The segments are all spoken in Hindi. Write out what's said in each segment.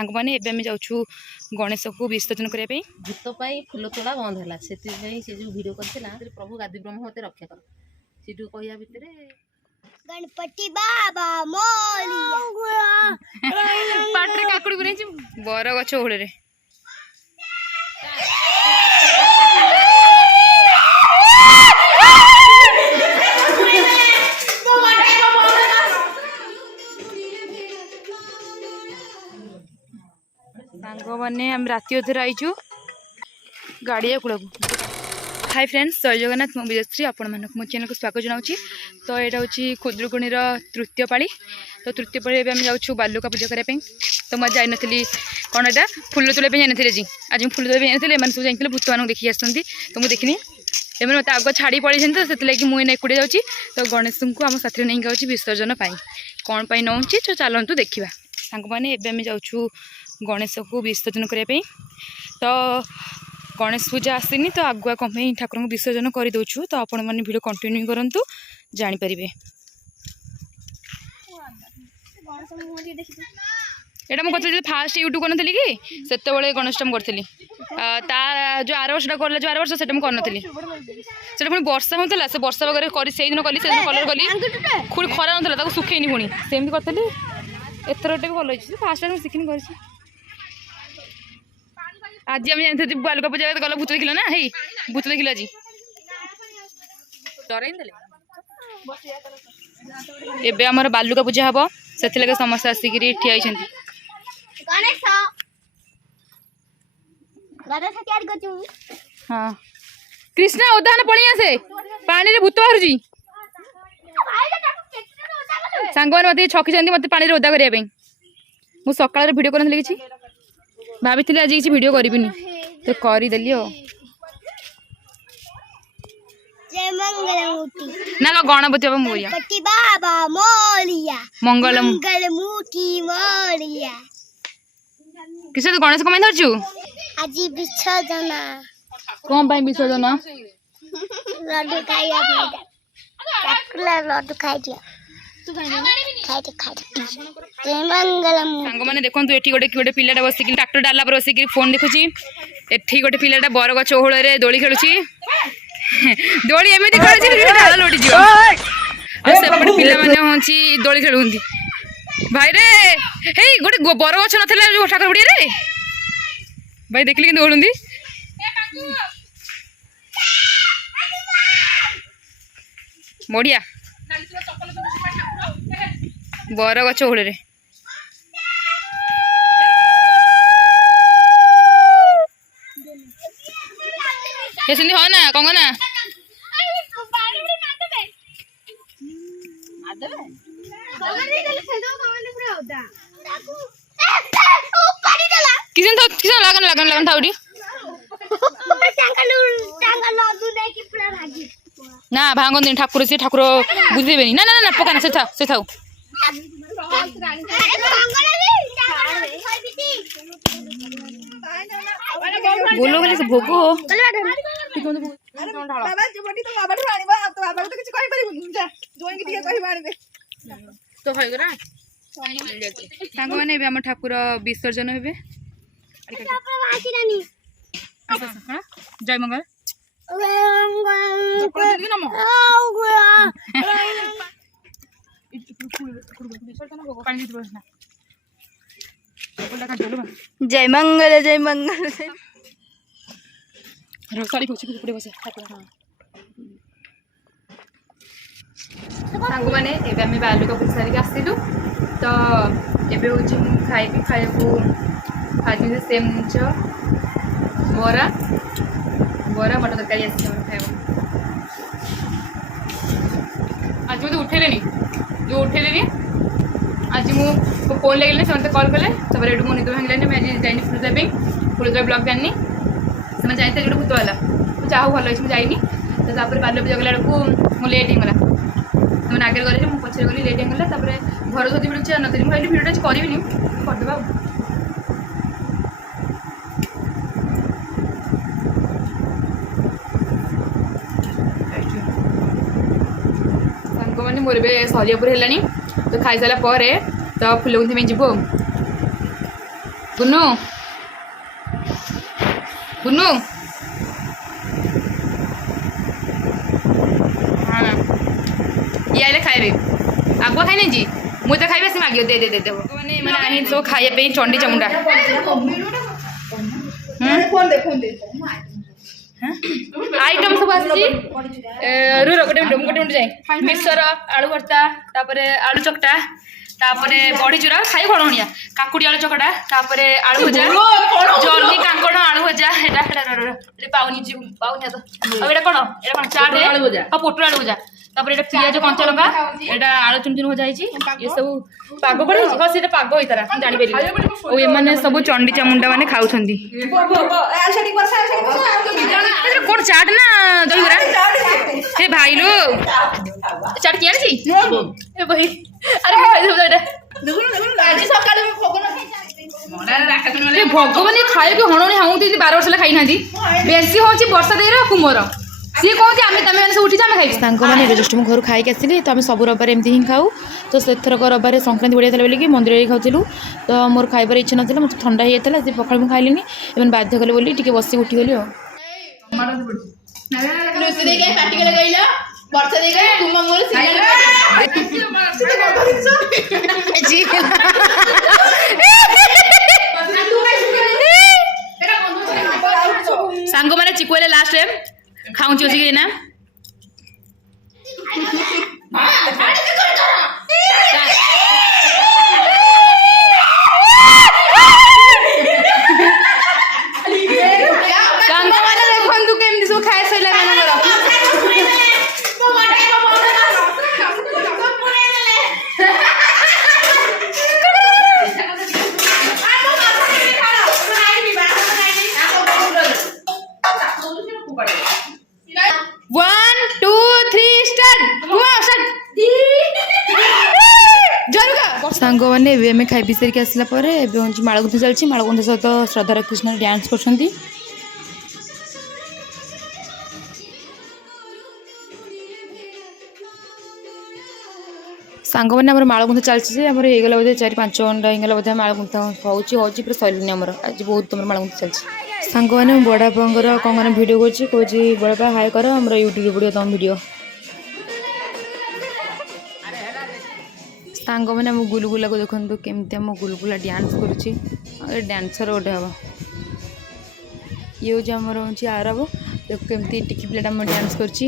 सांग मैंने एवं जाऊँ गणेश को विसर्जन करने भूत फुल तोड़ा बंद है से जो भिड कर प्रभु गादी ब्रह्म मत रक्षा कर सी कह भितर गणपति बाबा मोरिया पाटे काकुड़ी पुरे बर गछ ओहड़े सांग मैंने आम राति अधर आईचु गाड़िया कूल हाय फ्रेंड्स जय जगन्नाथ मो विजयश्री आपण मानक मो चैनल को स्वागत जनाऊँ। तो यहाँ हूँ खुदुरकुणीर तृतीय पाली तो तृतीय पाली आम जाऊँ बालुका पूजा करने तो मैं जाई नी कौन एटा फुल तोड़ा जानी आज आज फुल तोड़ा जानी एम सब जाते भूत मानक देखी आसती तो मुझे देखनी एम मत आग छाड़ी पड़े तो से मुझे एकुटे जाऊँगी तो गणेश को आम साथी नहीं जाऊँगी विसर्जन कौन पाई नौ तो चलतु देखा सांग मैंने एवं जाऊँ गणेश को विसर्जन करने तो गणेश पूजा आसनी तो आगुआ कम ठाकुर को विसर्जन कर दौचु तो आपण मैंने वीडियो कंटिन्यू करंतु जानीपर एटा मुझे फास्ट यूट्यूब करी कि से गणेश करी जो आर वर्ष कर जो आर वर्ष से करनी से पुणी वर्षा होता से वर्षा वगैरह से दिन कली से कलर कली पुणी खरा ना सुखेनी पुणी सेमती करी एथर भी भल फास्ट टाइम शिखनी कर आज आम जानते बालुका पूजा गल भूत देखल ना हे भूत देखल आज एबे आमर बालुका पूजा हम से समस्त आसिक ठिया हाँ कृष्णा उदाहरण पड़ी आसे पानी रे भूत बाहर सांग मैंने मत छकी मत पानी ओदा करने मुझे सकाल भिड कर कि भाभी आज किसी वीडियो करी तो करदेली ना गणपति बाबा मोरिया बाबा मोरिया मंगल मूर्ति मोरिया किस गणेश कम धरचु आज विसर्जन कौन पाई विसर्जन लड्डू खाइया लड्डू खाई दिया सांग मैंने देखो ये गोटे पिलाटा बसिक ट्राक्टर डाला पर बसिक फोन देखुची एठी गोटे पिलाटा बरगछ ओहଳରେ दोली खेलुची दोली एमती खेलुची डाल लोटी जीव सेपटे पिला माने होची दोली खेलुंती भाई रे हे गोटे बरगछ नथला जो ठाकुर बुड़ी रे भाई देखली कि दौड़ुंदी बढ़िया बर गछ ओहळे सेमती हाँ ना कंगना किसी लगन लगन लगन था ना भांग दिन ठाकुर से ठाकुर बुझेबे ना ना ना पकाना से था बोलो बोले से भोगो सांग मैंने आम ठाकुर विसर्जन हे जय मंगल जय मंगल जय मंगल सांग मैंने आम बालुका पूजा सारिक आसलु तो एबे हूँ खाइबी खाई सेम बरा बरा मटर तरकारी आस खाइब आज मुझे उठेले जो उठेले आज मु फोन लगे से मत कल कले तब मो निद भांगे मुझे जाइनी फुलदेवी ब्लॉग जानी से जाते जो भूत वाला चाह भल अच्छे मुझे जाइनी तो बाल्य पूजा गला बेलू लेट होगा मैंने आगे गले मुझे पचर गली लेट होगा घर सजी भिड़ नी मुझे भिडियो करी करदेवा मैंने मोर ए सरियापुर है तो खाई सारा तो फुल गुंथी जीव बुनू बुनू हाँ ये आइले खाइबे आगुआ खाई नहीं जी मुझे खाइबे से मागियो दे दे दे दे मैंने मैंने आही सब खाइए पे चंडी चामुंडा आइटम सब आसी रुरो गोटे जाए मिक्सर आलू भर्ता तापरे आलू चकटा तापरे बड़ी चूरा खाई खड़निया काकुड़ी आलू चकटा तापरे आलू भजा जल्दी कांकड़ आलू भजा एटा पाउनी पाउनी तो अब एटा कोन चाट आलू भजा हां पोटल आलू भजा तापरे एटा पियाज कंचा लंका एटा आलू चुन चुन भजा हिची ये सब पाग पड़े हां सेटा पाग होइतरा जानि पेली ओ ए माने सब चंडी चामुंडा माने खाउछंदी कौन चाट ना दही बरा हे भाई लो चाट किया छी ए भाई अरे भाई सब एटा आज सकाळ में भगवान खाए कि हणनी हाउ 12 वर्ष खाई ना बेसी होची वर्षा देर कुमर सी कहते आम तुम मैंने उठी आम खाई मैंने जस्ट मुझे घर खाई आसली तो आम सब रबार एमती ही खाऊ तो से थरक रबार संक्रांति बढ़िया था बोलिकी मंदिर खाऊलु तो मोर खाइबार इच्छा नाला मतलब ठंडा हो जाता से पखाड़ मुझे खाइली एवं बाध्य कले बोली टी बस उठीगली सांग मैंने चिकुले लास्ट टाइम खाऊँ बसिक ना सांग मैंने देखु केमती सब खाए सैला सांग मैंने एम खाई पी सारिक आसला हूँ मालगुंथ चलती मालगुंथ सहित श्रद्धा कृष्ण डांस कर सांग मैंने मालगुंथ चलती होगला बोधे 4-5 घंटा होगा बोधे मालगुंथ हूँ पूरा सैलूनी आमर आज बहुत तुम मालगुंथ चलती सांग मैंने बड़ापार कौन भिड कर बड़ापा हाई कर आम यूट्यूब पड़ो तुम भिड सांग मैंने मो गुलगुला को देखो केमती मो गुलगुला डांस करुच्ची डांसर गोटे हम ये हूँ आमर हूँ आरब देख केमती टिकी प्लेट डांस करुच्ची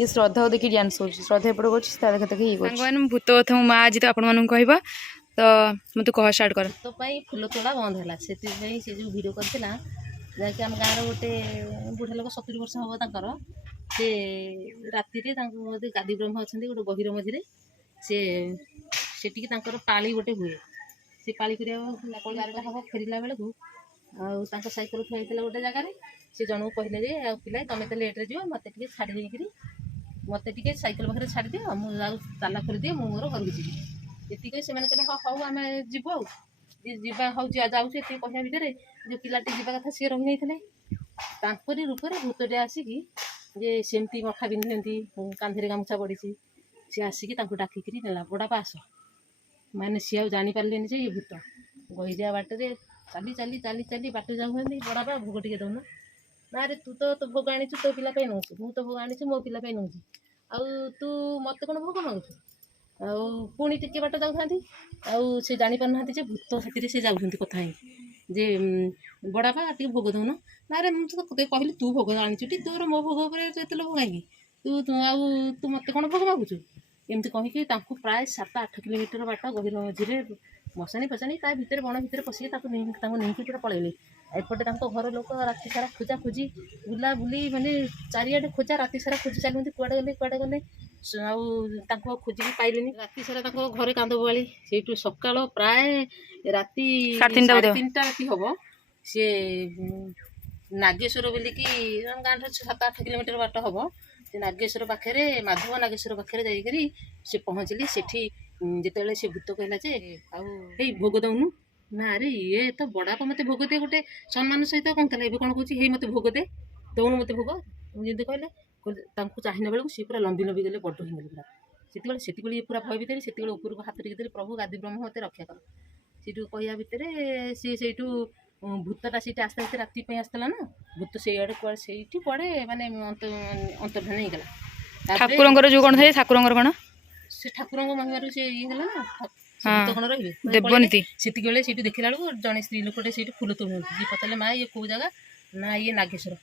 ये श्रद्धा देखिए डांस कर श्रद्धा एपट कर देखिए ये भूत कथा मो माँ आज तो आपण कह तो मत कह स्टार्ट कर तो फुल तोड़ा बंद है से जो भिड करता जहाँकि आम गाँव गोटे बुढ़ा लोक 70 वर्ष हम तर से राति गादी ब्रह्म अच्छा गोटे गभीर मझे से पाली गोटे हुए से पाली कर 12टा हम फेरला बेलू आउ सैकल थोड़ा गोटे जगार से जन को कहले पिला तुम तो लेट्रे जी मत छाड़ी मत सैकल पाखे छाड़ी दियो मुझे ताला खोली दिए मुझे मोर घर को जी ये से कहले हाँ हूँ आम जीव आवा हूँ जाऊँ ये कहवा भितर जो पिलाटी जावा कथा सी रही नहीं रूपरे भूतटे आसिकी जे सेमती मठा पिंधि कांधे गामुछा पड़ी सी आसिकी डाकिक नेला बड़ापा आस माने सी आउ जानी पारे जे ये भूत गहिरिया बाटे चली चली चली चली बाट जाऊँ बड़ापा भोग टे दौन ना रे तू तो भोग आनी तो पिला नौ मु तो भोग आनी मो पिला नौ आउ तू मत कौन भोग मागुଛୁ पुणी टिके बाट जाऊँ से जापार ना भूत से जाऊँ कथा जे बड़ापा टे भोग दौन ना रे मुझे कहली तू भोग आनीचुटी तोर मो भोग पर लोभ कहीं तू मत कौन भोग मागुଛୁ एमती कहीकि प्राय 7-8 किलोमीटर बाट गभीर मझे मशाणी फसाणी ता भितर बण भितर पशिक नहीं पूरा पलैले एपटे घर लोक राति सारा खोजा खोजी बुला बुली माने चारिआडे खोजा राति सारा खोजी चलती कुआडे गले आउ खोजिकी पाइले राति सारा घरे कांद बुआली से सकाल प्राय राति 3टा राति हम सी नागेश्वर बोलिकी गाँव 7-8 किलोमीटर बाट हम से नागेश्वर पाखे माधव नागेश्वर पाखे जाइकरी से पहुँचली सेठी जिते से भूत कहला जे आई भोग दौनु ना अरे ये तो बड़ापा मत भोग दे गोटे सम्मान सहित कौन था कौन कहे मत भोग दे दौनु मत भोग जमी कहले चाहिना बेलू सी पूरा लंबी लंबी गले बड़ हो पूरा से ये पूरा भयभीत से ऊपर को हाथ टेक प्रभु गादी ब्रह्म मत रक्षा कर ସେଇଠୁ କହିବା ଭିତରେ ସିଏ ସେଇଠୁ ଭୂତଟା ସେଇଠି ଆସ୍ତେ ଆସ୍ତେ ରାତି ପାଇଁ ଆସିଥିଲା ନା ଭୂତ ସେଇଆଡ଼େ କୁଆଡ଼େ ସେଇଠି କୁଆଡ଼େ ମାନେ ଅନ୍ତର୍ଧାନ ହେଇଗଲା। ଠାକୁରଙ୍କର ଯୋଉ କଣ ଥାଏ ଠାକୁରଙ୍କର କଣ ସେ ଠାକୁରଙ୍କ ମହିମାରୁ ସେ ଇଏ ହେଲା ନା ଭୂତ କଣ ରହିବେ ଦେବନୀତି। ସେତିକି ବେଳେ ସେଇଠୁ ଦେଖିଲା ବେଳକୁ ଜଣେ ସ୍ତ୍ରୀ ଲୋକଟେ ସେଇଠୁ ଫୁଲ ତୋଳୁଛନ୍ତି। ଯିଏ ପଚାରିଲେ ମା ଇଏ କୋଉ ଜାଗା ନା ଇଏ ନାଗେଶ୍ୱର।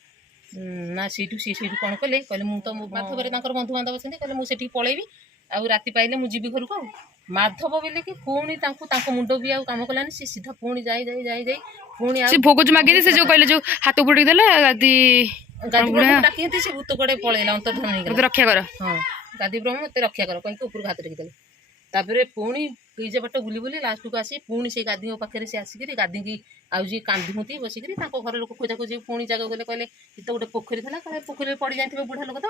ନା ସେଇଠୁ ସିଏ ସେଇଠୁ କଣ କଲେ କହିଲେ ମୁଁ ତ ମାଧବରେ ତାଙ୍କର ବନ୍ଧୁବାନ୍ଧବ ଅଛନ୍ତି କହିଲେ ମୁଁ ସେଠିକି ପଳେଇବି ଆଉ ରାତି ପାଇଲେ ମୁଁ ଯିବି ଘରକୁ। ଆଉ ମାଧବ ବୋଲିକି ପୁଣି ତାଙ୍କ ମୁଣ୍ଡ ବି ଆଉ କାମ କଲାନି। ସେ ସିଧା ପୁଣି ଯାଇ ପୁଣି ସେ ଭୋଗ ଯୋଉ ମାଗିଲେ ସେ ଯୋଉ କହିଲେ ଯୋଉ ହାତ ବୁଡେଇ ଦେଲେ ଗାଦି ଡାକିନ୍ତି ସେ ଭୂତ କୁଆଡେ ପଳେଇଲା ଅନ୍ତର୍ଧାନ ହେଇଗଲା। ରକ୍ଷା କର ହଁ ଗାଦି ବ୍ରହ୍ମ ମତେ ରକ୍ଷା କର କହିକି ଉପରକୁ ହାତ ଟେକିଦେଲେ। ତାପରେ ପୁଣି ପିଜା ବାଟ ବୁଲି ବୁଲି ଲାଷ୍ଟକୁ ଆସି ପୁଣି ସେଇ ଗାଦିଙ୍କ ପାଖରେ ସେ ଆସିକିରି ଗାଦିକି ଆଉ ଯିଏ କାନ୍ଦିମୁନ୍ତି ବସିକିରି ତାଙ୍କ ଘର ଲୋକ ଖୋଜାଖୋଜି ପୁଣି ଜାଗାକୁ ଗଲେ କହିଲେ ତ ଗୋଟେ ପୋଖରୀ ଥିଲା କାଳେ ପୋଖରୀରେ ପଡ଼ି ଯାଇଥିବେ ବୁଢ଼ା ଲୋକ ତ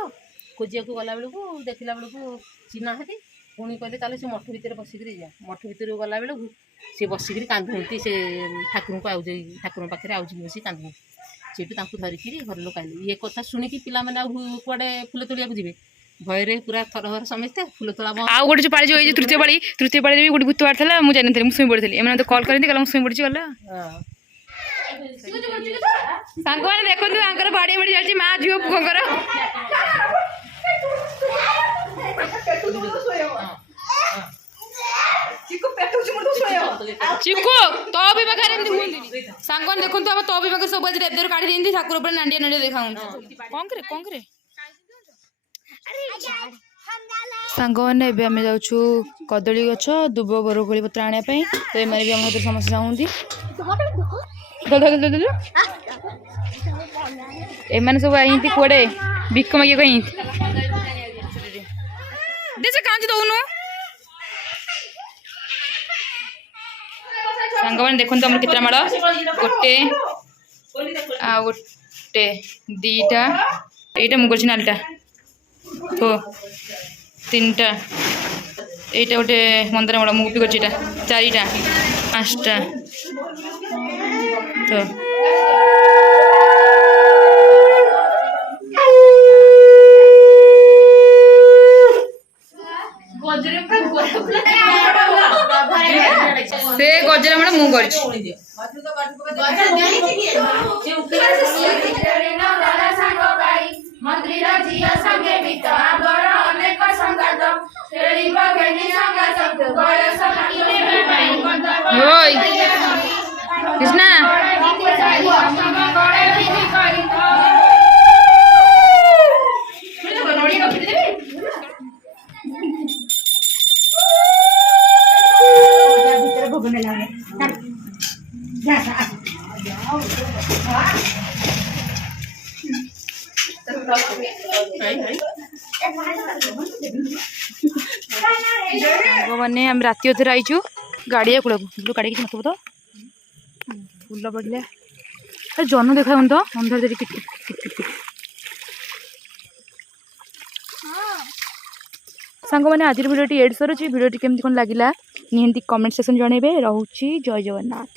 ଖୋଜିବାକୁ ଗଲା ବେଳକୁ ଦେଖିଲା ବେଳକୁ ଚିହ୍ନାହାନ୍ତି। ପୁଣି କହିଲେ ତାହେଲେ ସେ ମଠ ଭିତରେ ବସିକିରି ଯା। ମଠ ଭିତରକୁ ଗଲା ବେଳକୁ ସେ ବସିକିରି କାନ୍ଦୁଛନ୍ତି ସେ ଠାକୁରଙ୍କୁ ଆଉଜି ଠାକୁରଙ୍କ ପାଖରେ ଆଉଜିକି ବସି କାନ୍ଦୁଛନ୍ତି। ସେଇଠୁ ତାଙ୍କୁ ଧରିକିରି ଘର ଲୋକ ଆଇଲେ। ଇଏ କଥା ଶୁଣିକି ପିଲାମାନେ ଆଉ କୁଆଡ଼େ ଫୁଲ ତୋଳିବାକୁ ଯିବେ ଭୟରେ ପୁରା ଥରହର ସମସ୍ତେ ଫୁଲ ତୋଳା ବନ୍ଦ। ଆଉ ଗୋଟେ ଯୋଉ ପାଳି ଯୋଉ ଏଇ ଯୋଉ ତୃତୀୟ ପାଳିରେ ବି ଗୋଟେ ଭୂତ ବାହାରିଥିଲା ମୁଁ ଜାଣିନଥିଲି ମୁଁ ଶୁଣି ପଡ଼ିଥିଲି। ଏମାନେ ତ କଲ୍ କରନ୍ତି କହିଲା ମୁଁ ଶୁଣି ପଡ଼ିଛି ଗଲା। ସାଙ୍ଗମାନେ ଦେଖନ୍ତୁ ତାଙ୍କର ବାଡ଼ି ଚାଲିଛି ମା ଝିଅ ପୁଅଙ୍କର। ଚିକୁ ତୋ ବି ପାଖରେ ଏମିତି ହୁଅନ୍ତିନି। ସାଙ୍ଗମାନେ ଦେଖନ୍ତୁ ଆମ ତୋ ବି ପାଖରେ ସବୁ ଆଜି ଦେବଦାରୁ କାଢି ଦିଅନ୍ତି ଠାକୁର ଉପରେ ନାଣ୍ଡିଆ ଦେଖାଉଛନ୍ତି। କଣ କରେ ସାଙ୍ଗମାନେ ଏବେ ଆମେ ଯାଉଛୁ କଦଳୀ ଗଛ ଦୁବ ବରକୋଳି ପତ୍ର ଆଣିବା ପାଇଁ। ତ ଏମାନେ ବି ଆମ ଭିତରେ ସମସ୍ତେ ଚାହୁଁନ୍ତି। ଏମାନେ ସବୁ ଆଇନ୍ତି କୁଆଡେ ଭିକ ମାଗିବା ପାଇଁ। କାଞ୍ଚି ଦଉନୁ ସାଙ୍ଗମାନେ ଦେଖନ୍ତୁ ଆମର କେତେଟା ମାଳ ଗୋଟେ ଆଉ ଗୋଟେ ଦିଟା ଏଇଟା ମୁଁ କରିଛି ନାଲଟା ତ ତିନିଟା এইটা গোটে মন্দার মাଳ ମୁଁ ବି କରିଛି ଏଇଟା ଚାରିଟା ପାଞ୍ଚଟା ତ ସେ ଗଜରା ମାଳ ମୁଁ କରିଛି। ମନ୍ଦିର ଝିଅ ସଙ୍ଗେ ବିତ ଆବର ଅନେକ ସଂଗାତ ଖେଳିବ ଘେନି ସଂଗାତକୁ ବୟସ କୃଷ୍ଣା ମାନେ ଆମେ ରାତି ଅଧରେ ଆଇଛୁ ଗାଡ଼ିଆ କୂଳକୁ ବ୍ଲୁ ଗାଡ଼ି କିଛି ନଥିବ ତ ଫୁଲ ପଡ଼ିଲେ ଜହ୍ନ ଦେଖାଉନି ତ ଅନ୍ଧାର ଦେରି ସାଙ୍ଗମାନେ ଆଜିର ଭିଡ଼ିଓଟି ଏଡ୍ ସରୁଛି। ଭିଡ଼ିଓଟି କେମିତି କ'ଣ ଲାଗିଲା ନିହାତି କମେଣ୍ଟ ସେକ୍ସନ୍ ଜଣାଇବେ। ରହୁଛି ଜୟ ଜଗନ୍ନାଥ।